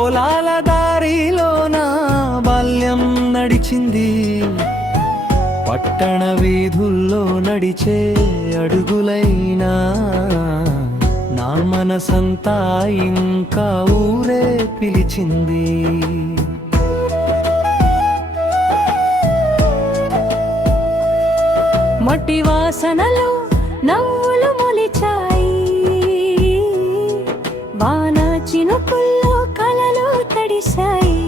పొలాల దారిలోన బాల్యం నడిచింది, పట్టణ వీధుల్లో నడిచే అడుగులైనా నా మనసంతా ఇంకా ఊరే పిలిచింది. మట్టి వాసనలో నవ్వులు మొలిచాయి, వాన చినుకుల్లో కలలు తడిశాయి.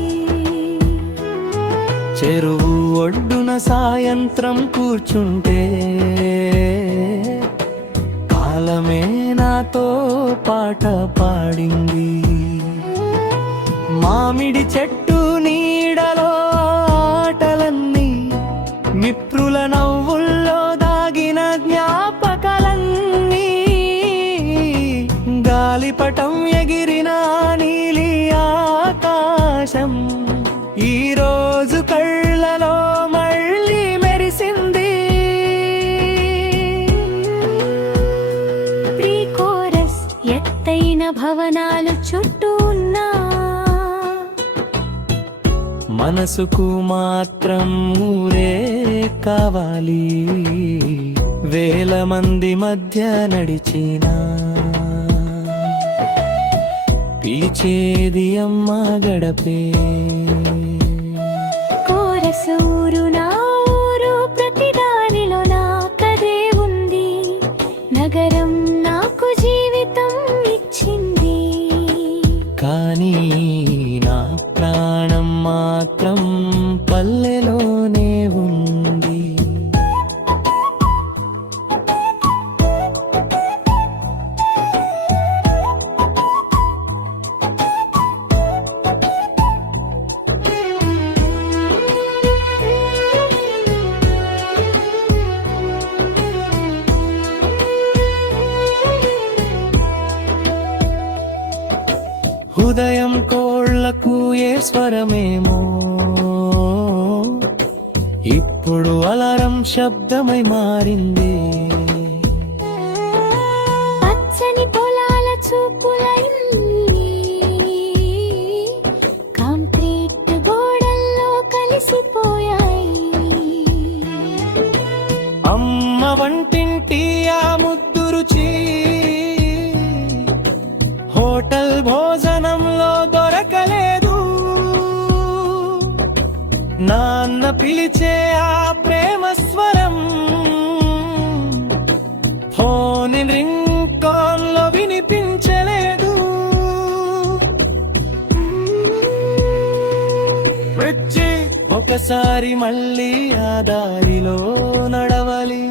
చెరువు ఒడ్డున సాయంత్రం కూర్చుంటే కాలమే నాతో పాట పాడింది. మామిడి చెట్టు నీడలో ఆటలన్నీ, మిత్రుల నవ్వుల్లో దాగిన జ్ఞాపకాలన్నీ, గాలిపటం ఎగిరిన నీలి ఆకాశం ఈ రోజు కళ్ళలో మళ్ళీ మెరిసింది. ప్రీ కోరస్ ఎత్తైన భవనాలు చుట్టూ ఉన్నా, మనసుకు మాత్రం ఊరే కావాలి. వేల మంది మధ్య నడిచినా పిలిచేది అమ్మ గడపే. కోరసూరు నా ఊరు, ప్రతి దారిలో నా కదే ఉంది. నగరం నాకు జీవితం ఇచ్చింది, కానీ నా ప్రాణం మాత్రం పల్లెలోనే ఉంది. ఉదయం కోళ్లకు ఏ స్వరమేమో, ఇప్పుడు అలారం శబ్దమై మారింది. పచ్చని పొలాల చూపులన్నీ కాంక్రీట్ గోడల్లో కలిసిపోయాయి. అమ్మ వంటింటి ఆ ముద్దు రుచి హోటల్ భోజనంలో దొరకలేదు. నాన్న పిలిచే ఆ ప్రేమ స్వరం ఫోన్ రింగ్ కాల్లో వినిపించలేదు. వచ్చి ఒకసారి మళ్ళీ ఆ దారిలో నడవాలి.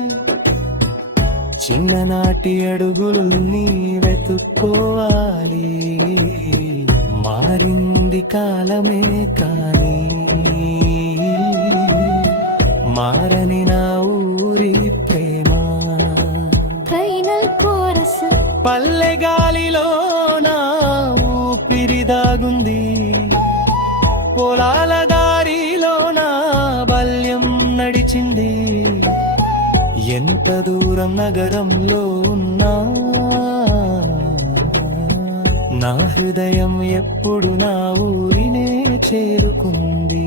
చిన్ననాటి అడుగులు నీ వెతుక్కోవాలి. మారింది కాలమే కానీ మారని నా ఊరి ప్రేమ. ఫైనల్ కోరస్ పల్లె గాలిలో నా ఊపిరి దాగుంది, పొలాల దారిలో నా బాల్యం నడిచింది. ఎంత దూరం నగరంలో ఉన్నా నా హృదయం ఎప్పుడు నా ఊరినే చేరుకుంది.